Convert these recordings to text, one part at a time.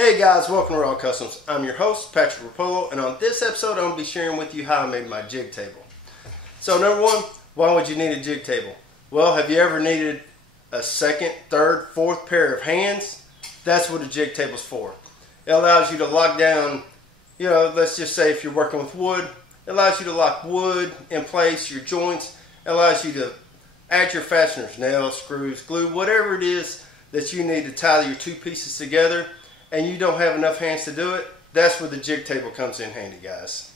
Hey guys, welcome to Raw Customs. I'm your host, Patrick Rapolo, and on this episode I'm going to be sharing with you how I made my jig table. So number one, why would you need a jig table? Well, have you ever needed a second, third, fourth pair of hands? That's what a jig table's for. It allows you to lock down, let's just say if you're working with wood, it allows you to lock wood in place, your joints. It allows you to add your fasteners, nails, screws, glue, whatever it is that you need to tie your two pieces together, and you don't have enough hands to do it. That's where the jig table comes in handy, guys.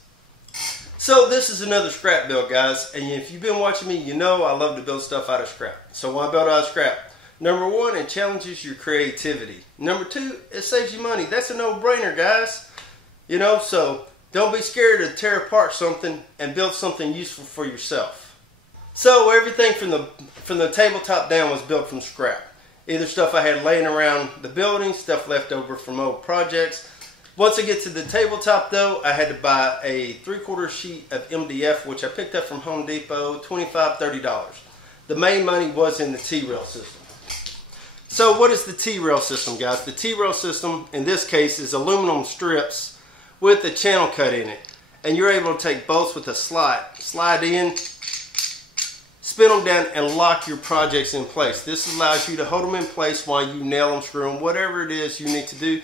So this is another scrap build, guys, and if you've been watching me, you know I love to build stuff out of scrap. So why build out of scrap? Number one, it challenges your creativity. Number two, it saves you money. That's a no-brainer, guys. So don't be scared to tear apart something and build something useful for yourself. So everything from the tabletop down was built from scrap. Either stuff I had laying around the building, stuff left over from old projects. Once I get to the tabletop though, I had to buy a 3/4 sheet of MDF, which I picked up from Home Depot, $25, $30. The main money was in the T-rail system. So what is the T-rail system, guys? The T-rail system, in this case, is aluminum strips with a channel cut in it. And you're able to take bolts with a slide in, spin them down, and lock your projects in place. This allows you to hold them in place while you nail them, screw them, whatever it is you need to do.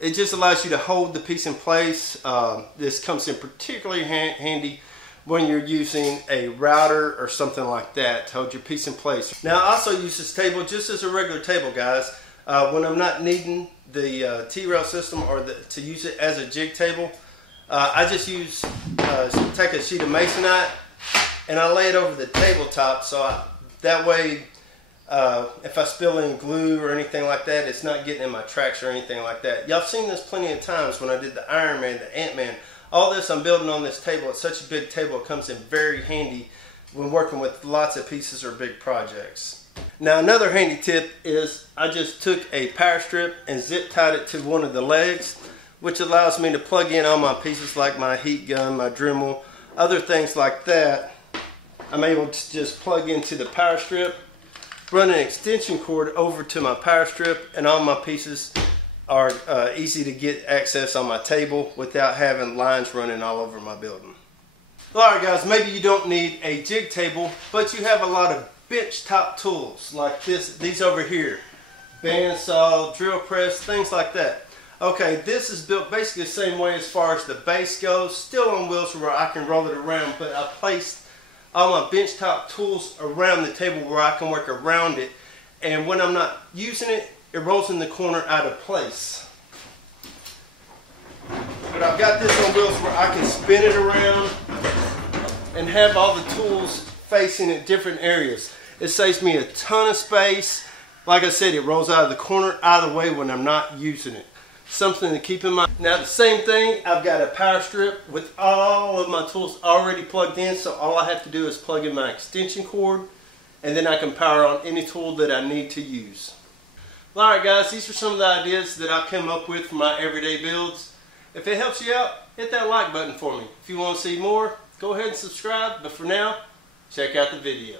It just allows you to hold the piece in place. This comes in particularly handy when you're using a router or something like that to hold your piece in place. Now I also use this table just as a regular table, guys. When I'm not needing the T-rail system or to use it as a jig table, I just take a sheet of masonite and I lay it over the tabletop, so that way if I spill any glue or anything like that, it's not getting in my tracks or anything like that. Y'all have seen this plenty of times when I did the Iron Man, the Ant-Man. All this I'm building on this table. It's such a big table, it comes in very handy when working with lots of pieces or big projects. Now another handy tip is I just took a power strip and zip tied it to one of the legs, which allows me to plug in all my pieces like my heat gun, my Dremel, other things like that. I'm able to just plug into the power strip, run an extension cord over to my power strip, and all my pieces are easy to get access on my table without having lines running all over my building. Alright guys, maybe you don't need a jig table, but you have a lot of bench top tools like these over here. Bandsaw, drill press, things like that. Okay, this is built basically the same way as far as the base goes, still on wheels where I can roll it around, but I placed all my benchtop tools around the table where I can work around it, and when I'm not using it, it rolls in the corner out of place. But I've got this on wheels where I can spin it around and have all the tools facing at different areas. It saves me a ton of space. Like I said, it rolls out of the corner, out of the way when I'm not using it. Something to keep in mind. Now the same thing, I've got a power strip with all of my tools already plugged in, so all I have to do is plug in my extension cord and then I can power on any tool that I need to use. Alright guys, these are some of the ideas that I've come up with for my everyday builds. If it helps you out, hit that like button for me. If you want to see more, go ahead and subscribe, but for now, check out the video.